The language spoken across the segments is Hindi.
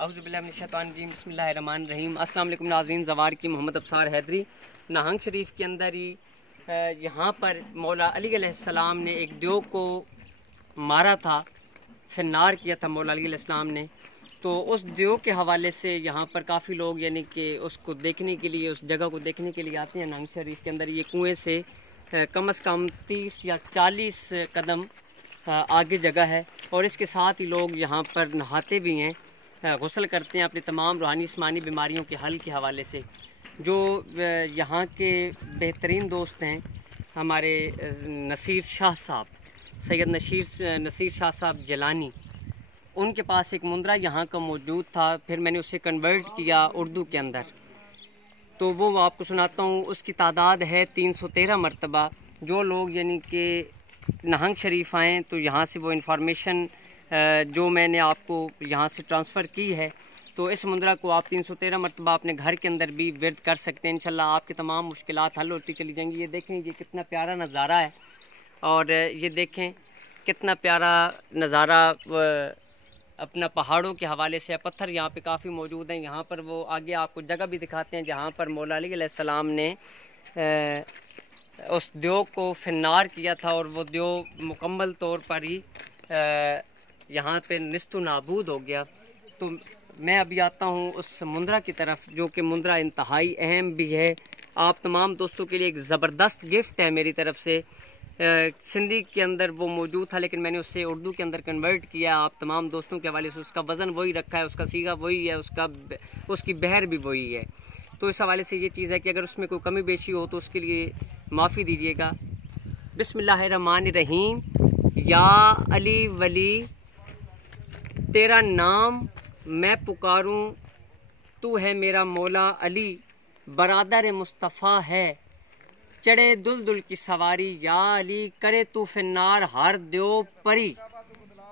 औज़ुबिल्लाहिमिनश्शैतानिर्रजीम बिस्मिल्लाहिर्रहमानिर्रहीम। अस्सलाम वालेकुम नाज़रीन, ज़वार की मोहम्मद अब्सार हैदरी नहंग शरीफ के अंदर ही यहाँ पर मौला अली अलैहिस्सलाम ने एक देव को मारा था, फिन्नार किया था मौला अली अलैहिस्सलाम ने। तो उस देव के हवाले से यहाँ पर काफ़ी लोग यानी कि उसको देखने के लिए, उस जगह को देखने के लिए आते हैं। नहंग शरीफ के अंदर ये कुएँ से कम से कम 30 या 40 कदम आगे जगह है और इसके साथ ही लोग यहाँ पर नहाते भी हैं, गुस्ल करते हैं अपनी तमाम रूहानी जिस्मानी बीमारियों के हल के हवाले से। जो यहाँ के बेहतरीन दोस्त हैं हमारे नसीर शाह साहब, सैयद नसीर शाह साहब जिलानी, उनके पास एक मुंद्रा यहाँ का मौजूद था। फिर मैंने उसे कन्वर्ट किया उर्दू के अंदर, तो वो आपको सुनाता हूँ। उसकी तादाद है 313 मरतबा। जो लोग यानी कि नहंग शरीफ आएँ तो यहाँ से वो इन्फॉर्मेशन जो मैंने आपको यहाँ से ट्रांसफ़र की है, तो इस मुंद्रा को आप 313 मरतबा अपने घर के अंदर भी विर्द कर सकते हैं। इंशाल्लाह आपकी तमाम मुश्किलात हल होती चली जाएंगी। ये देखें, ये कितना प्यारा नज़ारा है और ये देखें कितना प्यारा नज़ारा अपना पहाड़ों के हवाले से है। पत्थर यहाँ पे काफ़ी मौजूद हैं। यहाँ पर वो आगे आपको जगह भी दिखाते हैं जहाँ पर मौला अली अलैहिस्सलाम ने उस देव को फिन्नार किया था और वो देव मुकम्मल तौर पर ही यहाँ पे निस्तु नाबूद हो गया। तो मैं अभी आता हूँ उस मुंद्रा की तरफ, जो कि मुंद्रा इंतहाई अहम भी है। आप तमाम दोस्तों के लिए एक ज़बरदस्त गिफ्ट है मेरी तरफ से। सिंधी के अंदर वो मौजूद था लेकिन मैंने उससे उर्दू के अंदर कन्वर्ट किया। आप तमाम दोस्तों के हवाले से उसका वज़न वही रखा है, उसका सीगा वही है, उसकी बहर भी वही है। तो इस हवाले से ये चीज़ है कि अगर उसमें कोई कमी बेशी हो तो उसके लिए माफ़ी दीजिएगा। बिस्मिल्लाहिर्रहमानिर्रहीम। या अली वली तेरा नाम मैं पुकारूं, तू है मेरा मौला अली, बरादर मुस्तफ़ा है, चढ़े दुलदुल की सवारी, या अली करे तू फिन्नार हर देव परी।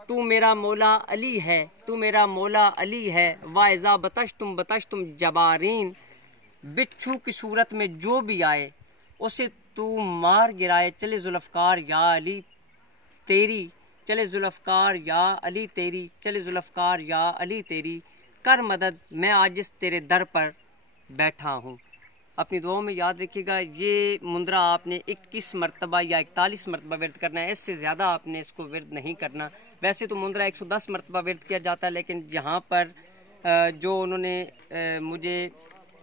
तू मेरा मौला अली है, तू मेरा मौला अली है, वाइज़ा बतश तुम जबारीन। बिच्छू की सूरत में जो भी आए उसे तू मार गिराए, चले जुल्फ़कार या अली तेरी, चले जुल्फ़कार या अली तेरी, चले जुल्फ़कार या अली तेरी, कर मदद मैं आजिज़ तेरे दर पर बैठा हूँ। अपनी दुआओं में याद रखिएगा। ये मुंद्रा आपने 21 मरतबा या 41 मरतबा विर्द करना है, इससे ज़्यादा आपने इसको विर्द नहीं करना। वैसे तो मुंद्रा 110 मरतबा विर्द किया जाता है, लेकिन यहाँ पर जो उन्होंने मुझे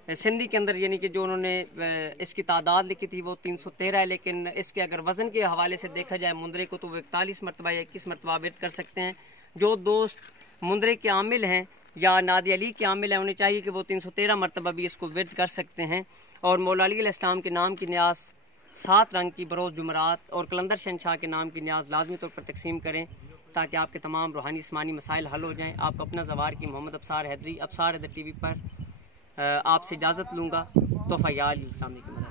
सिंधी के अंदर यानी कि जो उन्होंने इसकी तादाद लिखी थी वो 313 है, लेकिन इसके अगर वज़न के हवाले से देखा जाए मुंद्रे को तो वो 41 मरतबा या 21 मरतबा विर्द कर सकते हैं। जो दोस्त मुंद्रे के आमिल हैं या नादी अली के आमिल हैं, उन्हें चाहिए कि वो 313 मरतबा भी इसको विर्द कर सकते हैं। और मौला अली अलैहिस्सलाम के नाम की न्याज 7 रंग की बरोज़ जुमरात और कलंदर शहनशाह के नाम की न्याज लाजमी तौर पर तकसीम करें ताकि आपके तमाम रूहानी जिस्मानी मसाइल हल हो जाएँ। आपका अपना ज़वार की मोहम्मद अब्सार हैदरी, अब्सार हैदर TV पर आपसे इजाज़त लूँगा। तोफ़ा या अली। अस्सलाम वालेकुम।